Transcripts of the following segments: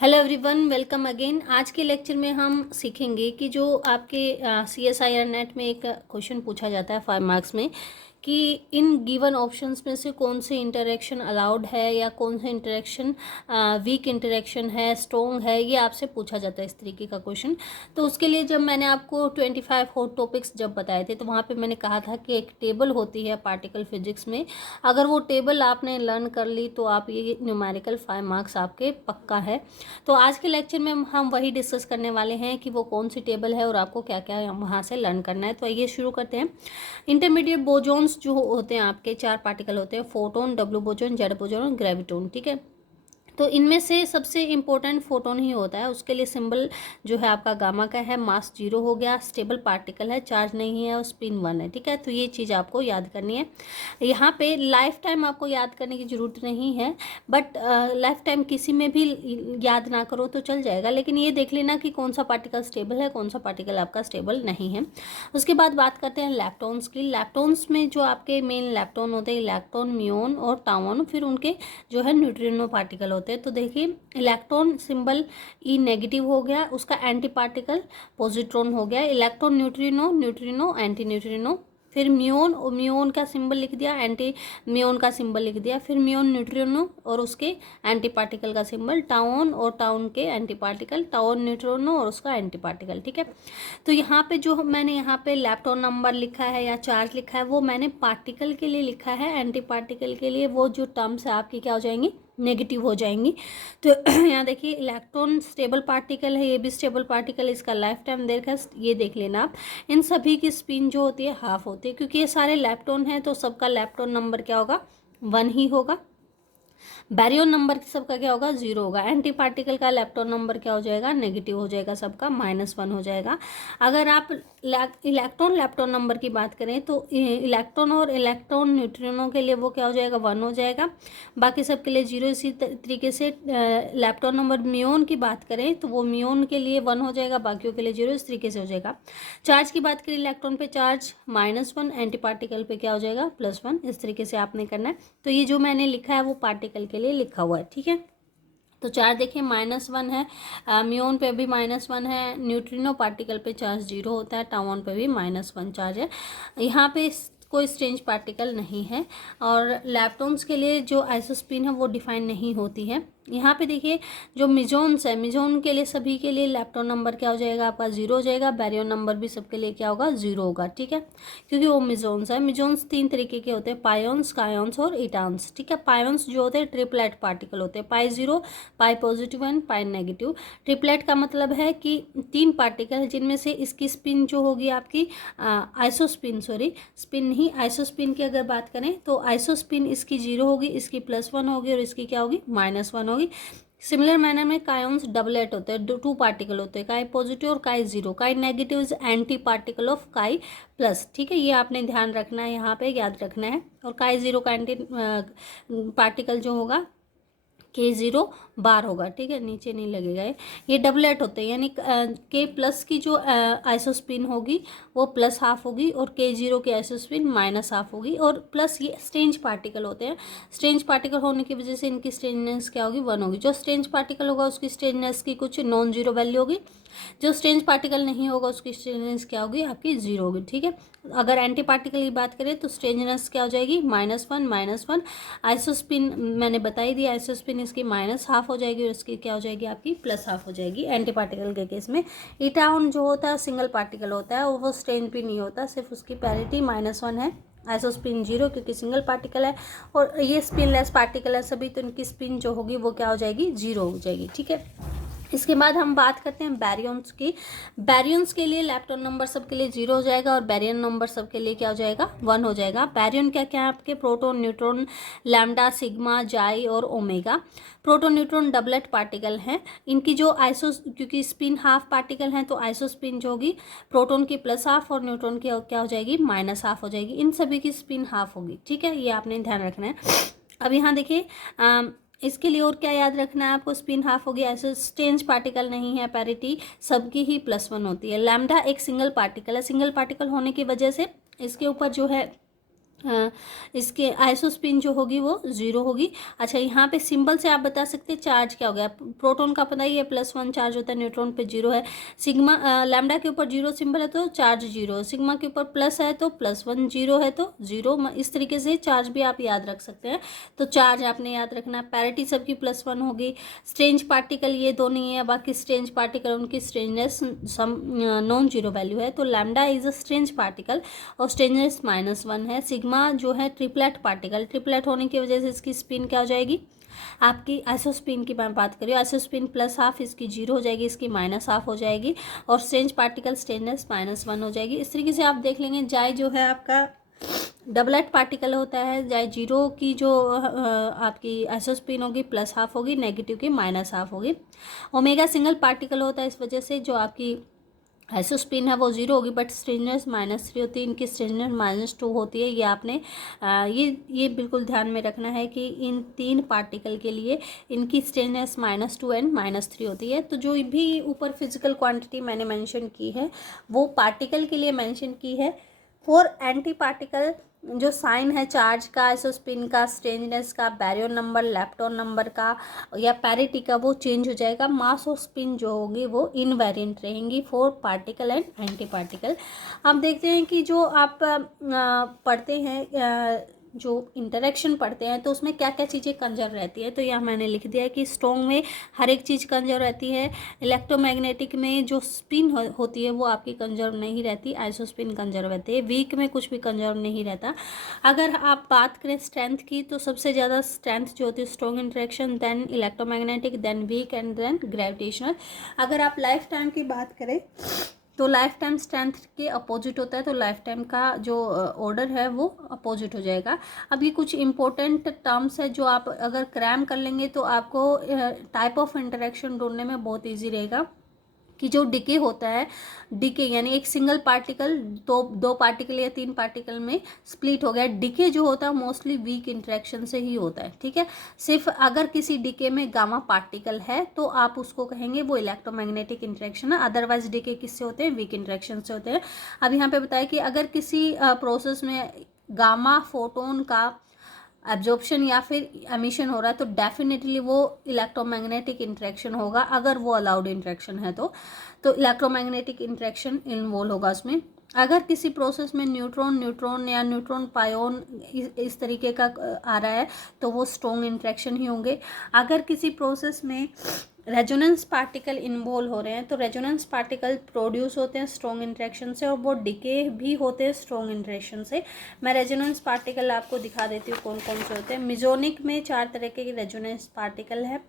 Hello everyone, welcome again. आज के lecture में हम सीखेंगे कि जो आपके CSIR नेट में एक क्वेश्चन पूछा जाता है 5 मार्क्स में कि इन गिवन ऑप्शंस में से कौन से इंटरेक्शन अलाउड है या कौन सा इंटरेक्शन वीक इंटरेक्शन है, स्ट्रॉन्ग है, ये आपसे पूछा जाता है इस तरीके का क्वेश्चन। तो उसके लिए जब मैंने आपको 25 हॉट टॉपिक्स जब बताए थे तो वहाँ पे मैंने कहा था कि एक टेबल होती है पार्टिकल फिजिक्स में, अगर वो टेबल आपने लर्न कर ली तो आप ये न्यूमेरिकल 5 मार्क्स आपके पक्का है। तो आज के लेक्चर में हम वही डिस्कस करने वाले हैं कि वो कौन सी टेबल है और आपको क्या क्या वहाँ से लर्न करना है। तो आइए शुरू करते हैं। इंटरमीडिएट बोजॉन्स जो होते हैं आपके 4 पार्टिकल होते हैं, फोटोन, डब्ल्यू बोजॉन, जेड बोजॉन और ग्रेविटोन। ठीक है, तो इनमें से सबसे इम्पोर्टेंट फोटोन ही होता है। उसके लिए सिंबल जो है आपका गामा का है, मास 0 हो गया, स्टेबल पार्टिकल है, चार्ज नहीं है और स्पिन 1 है। ठीक है, तो ये चीज़ आपको याद करनी है। यहाँ पे लाइफ टाइम आपको याद करने की ज़रूरत नहीं है, बट लाइफ टाइम किसी में भी याद ना करो तो चल जाएगा, लेकिन ये देख लेना कि कौन सा पार्टिकल स्टेबल है, कौन सा पार्टिकल आपका स्टेबल नहीं है। उसके बाद बात करते हैं लैक्टोन्स की। लैक्टोन्स में जो आपके मेन लैक्टोन होते हैं, इलेक्ट्रॉन, म्यून और टाउन, फिर उनके जो है न्यूट्रिनो पार्टिकल होते हैं। तो देखिए, इलेक्ट्रॉन सिंबल ई नेगेटिव हो गया, उसका एंटी पार्टिकल पॉजिट्रॉन हो गया। Electron neutrino, neutrino anti neutrino, फिर म्यून, और म्यून का सिंबल लिख दिया, एंटी म्यून का सिंबल लिख दिया, फिर म्यून न्यूट्रिनो और उसके एंटी पार्टिकल का सिंबल टाउन, और टाउन के एंटी पार्टिकल टाउन न्यूट्रिनो और उसका एंटी पार्टिकल। ठीक है, तो यहाँ पे जो मैंने यहाँ पे लैप्टॉन नंबर लिखा है या चार्ज लिखा है वो मैंने पार्टिकल के लिए लिखा है, एंटी पार्टिकल के लिए वो जो टर्म्स है आपकी क्या हो जाएंगी, नेगेटिव हो जाएंगी। तो यहाँ देखिए, इलेक्ट्रॉन स्टेबल पार्टिकल है, ये भी स्टेबल पार्टिकल, इसका लाइफ टाइम देखा, ये देख लेना आप। इन सभी की स्पिन जो होती है हाफ होती है, क्योंकि ये सारे लैप्टॉन हैं तो सबका लैप्टॉन नंबर क्या होगा, 1 ही होगा। बैरियन नंबर सबका क्या होगा, 0 होगा। एंटी पार्टिकल का इलेक्ट्रॉन नंबर क्या हो जाएगा, नेगेटिव हो जाएगा, सबका -1 हो जाएगा। अगर आप इलेक्ट्रॉन लैप्टॉन नंबर की बात करें तो इलेक्ट्रॉन और इलेक्ट्रॉन न्यूट्रिनो के लिए वो क्या हो जाएगा, 1 हो जाएगा, बाकी सब के लिए 0। इसी तरीके से लैप्टॉन नंबर म्यून की बात करें तो वो म्यून के लिए 1 हो जाएगा, बाकियों के लिए 0, इस तरीके से हो जाएगा। चार्ज की बात करें, इलेक्ट्रॉन पे चार्ज -1, एंटी पार्टिकल पे क्या हो जाएगा, +1, इस तरीके से आपने करना है। तो ये जो मैंने लिखा है वो पार्टिकल के लिए लिखा हुआ है। ठीक है, तो चार्ज देखिए -1 है, म्यून पे भी -1 है, न्यूट्रिनो पार्टिकल पे चार्ज 0 होता है, टाउन पे भी -1 चार्ज है। यहाँ पे कोई स्ट्रेंज पार्टिकल नहीं है। और लैप्टॉन्स के लिए जो आइसोस्पिन है वो डिफाइन नहीं होती है। यहाँ पे देखिए, जो मिजोन्स है, मिजोन के लिए सभी के लिए लैप्टॉन नंबर क्या हो जाएगा आपका, 0 हो जाएगा। बैरियन नंबर भी सबके लिए क्या होगा, 0 होगा। ठीक है, क्योंकि वो मिजोन्स है। मिजोन्स 3 तरीके के होते हैं, पायोन्स, कायोन्स और इटान्स। ठीक है, पायोन्स जो होते हैं ट्रिपलेट पार्टिकल होते हैं, pi 0, pi positive and pi negative. Triplet का मतलब है कि 3 पार्टिकल है जिनमें से इसकी स्पिन जो होगी आपकी आइसोस्पिन, सॉरी स्पिन नहीं, आइसोस्पिन की अगर बात करें तो आइसोस्पिन इसकी 0 होगी, इसकी +1 होगी और इसकी क्या होगी, -1 होगी। सिमिलर मैनर में कायोन्स डबलेट होते हैं, 2 पार्टिकल होते हैं, काई पॉजिटिव और काई 0। काई negative is anti particle of काई प्लस। ठीक है, ये आपने ध्यान रखना है, यहाँ पे याद रखना है। और काई 0 का एंटी पार्टिकल जो होगा K0 बार होगा। ठीक है, नीचे नहीं लगेगा। ये डबलेट होते हैं, यानी K+ की जो आइसोस्पिन होगी वो +½ होगी और K0 की आइसोस्पिन -½ होगी। और प्लस ये स्ट्रेंज पार्टिकल होते हैं, स्ट्रेंज पार्टिकल होने की वजह से इनकी स्ट्रेंजनेस क्या होगी, 1 होगी। जो स्ट्रेंज पार्टिकल होगा उसकी स्ट्रेंजनेस की कुछ नॉन जीरो वैल्यू होगी, जो स्ट्रेंज पार्टिकल नहीं होगा उसकी स्ट्रेंजनेस क्या होगी, आपकी 0 होगी। ठीक है, अगर एंटी पार्टिकल की बात करें तो स्ट्रेंजनेस क्या हो जाएगी, -1। आइसोस्पिन मैंने बताई दी, आइसोस्पिन इसकी -½ हो जाएगी और इसकी क्या हो जाएगी, आपकी +½ हो जाएगी एंटी पार्टिकल के केस में। इटाउन जो होता है सिंगल पार्टिकल होता है, वो स्ट्रेंज भी नहीं होता, सिर्फ उसकी पैरिटी -1 है। आइसोस्पिन 0 क्योंकि सिंगल पार्टिकल है, और ये स्पिनलेस पार्टिकल है सभी, तो इनकी स्पिन जो होगी वो क्या हो जाएगी, 0 हो जाएगी। ठीक है, इसके बाद हम बात करते हैं बैरियंस की। बैरियंस के लिए लैप्टॉन नंबर सबके लिए 0 हो जाएगा और बैरियन नंबर सबके लिए क्या हो जाएगा, 1 हो जाएगा। बैरियन क्या क्या है आपके, प्रोटॉन, न्यूट्रॉन, लैम्डा, सिग्मा, जाई और omega. Proton neutron doublet particle हैं, इनकी जो क्योंकि स्पिन हाफ पार्टिकल हैं तो आइसोस्पिन जो होगी प्रोटॉन की +½ और न्यूट्रॉन की क्या हो जाएगी, -½ हो जाएगी। इन सभी की स्पिन हाफ होगी। ठीक है, ये आपने ध्यान रखना है। अब यहाँ देखिए, इसके लिए और क्या याद रखना है आपको, स्पिन हाफ होगी, ऐसे स्ट्रेंज पार्टिकल नहीं है, पैरिटी सबकी ही +1 होती है। लैम्डा एक सिंगल पार्टिकल है, सिंगल पार्टिकल होने की वजह से इसके ऊपर जो है हाँ, इसके आइसोस्पिन जो होगी वो 0 होगी। अच्छा, यहाँ पे सिंबल से आप बता सकते हैं चार्ज क्या हो गया। प्रोटॉन का पता ही है +1 चार्ज होता है, न्यूट्रॉन पे 0 है। सिग्मा लैम्डा के ऊपर 0 सिंबल है तो चार्ज 0 है। सिग्मा के ऊपर प्लस है तो +1, 0 है तो 0। इस तरीके से चार्ज भी आप याद रख सकते हैं। तो चार्ज आपने याद रखना। पैरिटी सबकी +1 होगी। स्ट्रेंज पार्टिकल ये दो नहीं है, बाकी स्ट्रेंज पार्टिकल उनकी स्ट्रेंजनेस नॉन जीरो वैल्यू है। तो lambda is a strange particle और स्ट्रेंजनेस -1 है। सिग्मा जो है ट्रिपलेट पार्टिकल, ट्रिपलेट होने की वजह से इसकी स्पिन क्या हो जाएगी आपकी, आइसोस्पिन की मैं बात करी, आइसोस्पिन +½ इसकी 0 हो जाएगी, इसकी -½ हो जाएगी और स्ट्रेंज पार्टिकल स्ट्रेंजनेस -1 हो जाएगी। इस तरीके से आप देख लेंगे। जाए जो है आपका डबलेट पार्टिकल होता है, जाए 0 की जो आपकी आइसोस्पिन होगी +½ होगी, नेगेटिव की -½ होगी। ओमेगा सिंगल पार्टिकल होता है, इस वजह से जो आपकी आइसोस्पिन है वो 0 होगी, बट स्ट्रेंजनेस -3 होती है, इनकी स्ट्रेंजनेस -2 होती है। ये आपने ये बिल्कुल ध्यान में रखना है कि इन 3 पार्टिकल के लिए इनकी स्ट्रेंजनेस -2 एंड -3 होती है। तो जो भी ऊपर फिजिकल क्वांटिटी मैंने मेंशन की है वो पार्टिकल के लिए मेंशन की है। फॉर एंटी पार्टिकल जो साइन है चार्ज का, आइसोस्पिन का, स्ट्रेंजनेस का, बैरियर नंबर, लेप्टॉन नंबर का या पैरिटी का, वो चेंज हो जाएगा। मास और स्पिन जो होगी वो इनवेरिएंट रहेंगी for particle and anti particle. अब देखते हैं कि जो आप पढ़ते हैं, जो इंटरेक्शन पढ़ते हैं तो उसमें क्या क्या चीज़ें कंजर्व रहती है। तो यहाँ मैंने लिख दिया है कि स्ट्रॉन्ग में हर एक चीज़ कंजर्व रहती है। इलेक्ट्रोमैग्नेटिक में जो स्पिन होती है वो आपकी कंजर्व नहीं रहती, आइसोस्पिन कंजर्व रहती है। वीक में कुछ भी कंजर्व नहीं रहता। अगर आप बात करें स्ट्रेंथ की तो सबसे ज़्यादा स्ट्रेंथ जो होती है strong interaction, then electromagnetic, then weak and then gravitational. अगर आप लाइफ टाइम की बात करें तो लाइफ टाइम स्ट्रेंथ के अपोजिट होता है, तो लाइफ टाइम का जो ऑर्डर है वो अपोजिट हो जाएगा। अब ये कुछ इंपॉर्टेंट टर्म्स है जो आप अगर क्रैम कर लेंगे तो आपको टाइप ऑफ इंटरेक्शन ढूंढने में बहुत इजी रहेगा। कि जो डिके होता है, डिके यानी एक सिंगल पार्टिकल तो 2 पार्टिकल या 3 पार्टिकल में स्प्लिट हो गया। डिके जो होता है मोस्टली वीक इंटरेक्शन से ही होता है, ठीक है। सिर्फ अगर किसी डिके में गामा पार्टिकल है तो आप उसको कहेंगे वो इलेक्ट्रोमैग्नेटिक इंटरेक्शन है, अदरवाइज डिके किससे होते हैं, वीक इंटरेक्शन से होते हैं। अब यहाँ पे बताया कि अगर किसी प्रोसेस में गामा फोटोन का एब्जॉर्प्शन या फिर एमिशन हो रहा है तो डेफिनेटली वो इलेक्ट्रोमैग्नेटिक इंटरेक्शन होगा। अगर वो अलाउड इंटरेक्शन है तो इलेक्ट्रोमैग्नेटिक इंटरेक्शन इन्वॉल्व होगा उसमें। अगर किसी प्रोसेस में न्यूट्रॉन या न्यूट्रॉन पायोन इस तरीके का आ रहा है तो वो स्ट्रॉन्ग इंटरेक्शन ही होंगे। अगर किसी प्रोसेस में रेजोनेंस पार्टिकल इन्वॉल्व हो रहे हैं तो रेजोनेंस पार्टिकल प्रोड्यूस होते हैं स्ट्रॉन्ग इंटरेक्शन से और वो डिके भी होते हैं स्ट्रॉन्ग इंटरेक्शन से। मैं रेजोनेंस पार्टिकल आपको दिखा देती हूँ कौन कौन से होते हैं। मिजोनिक में 4 तरह के रेजोनेंस पार्टिकल है।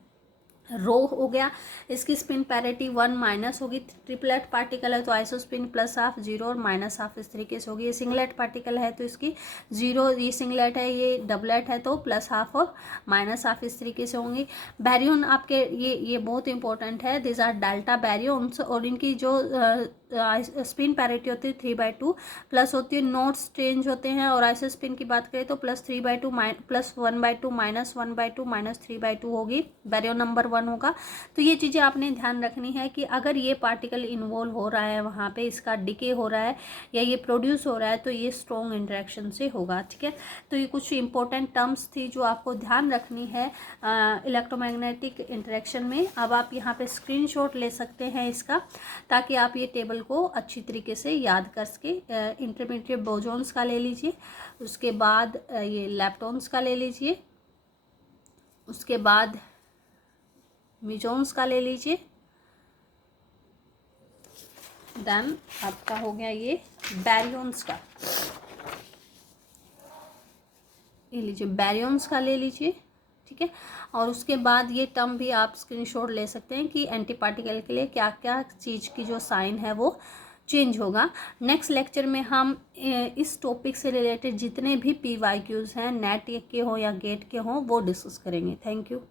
रो हो गया, इसकी स्पिन पैरिटी 1- होगी। ट्रिपलेट पार्टिकल है तो आइसोस्पिन +½ 0 और -½ इस तरीके से होगी। ये सिंगलेट पार्टिकल है तो इसकी 0, ये सिंगलेट है, ये डबलेट है तो +½ और -½ इस तरीके से होंगी। बैरियन आपके ये बहुत इंपॉर्टेंट है, दिस आर डेल्टा बैरियन्स और इनकी जो स्पिन पैरिटी होती है 3/2 प्लस होती है। नोट्स चेंज होते हैं और आइसोस्पिन की बात करें तो +3/2 +1/2 -1/2 -3/2 होगी। बैरियन नंबर 1 होगा। तो ये चीज़ें आपने ध्यान रखनी है कि अगर ये पार्टिकल इन्वॉल्व हो रहा है वहाँ पे, इसका डिके हो रहा है या ये प्रोड्यूस हो रहा है तो ये स्ट्रॉन्ग इंटरेक्शन से होगा, ठीक है। तो ये कुछ इंपॉर्टेंट टर्म्स थी जो आपको ध्यान रखनी है इलेक्ट्रोमैग्नेटिक इंटरेक्शन में। अब आप यहाँ पे स्क्रीनशॉट ले सकते हैं इसका, ताकि आप ये टेबल को अच्छी तरीके से याद कर सके। इंटरमीडिएट बोसॉन्स का ले लीजिए, उसके बाद ये लेप्टॉन्स का ले लीजिए, उसके बाद मिजोन्स का ले लीजिए, देन आपका हो गया ये बैरियन्स का, ये लीजिए बैरियन्स का ले लीजिए, ठीक है। और उसके बाद ये टर्म भी आप स्क्रीनशॉट ले सकते हैं कि एंटी पार्टिकल के लिए क्या क्या चीज़ की जो साइन है वो चेंज होगा। नेक्स्ट लेक्चर में हम इस टॉपिक से रिलेटेड जितने भी PYQs हैं, नेट के हो या गेट के हों, वो डिस्कस करेंगे। Thank you.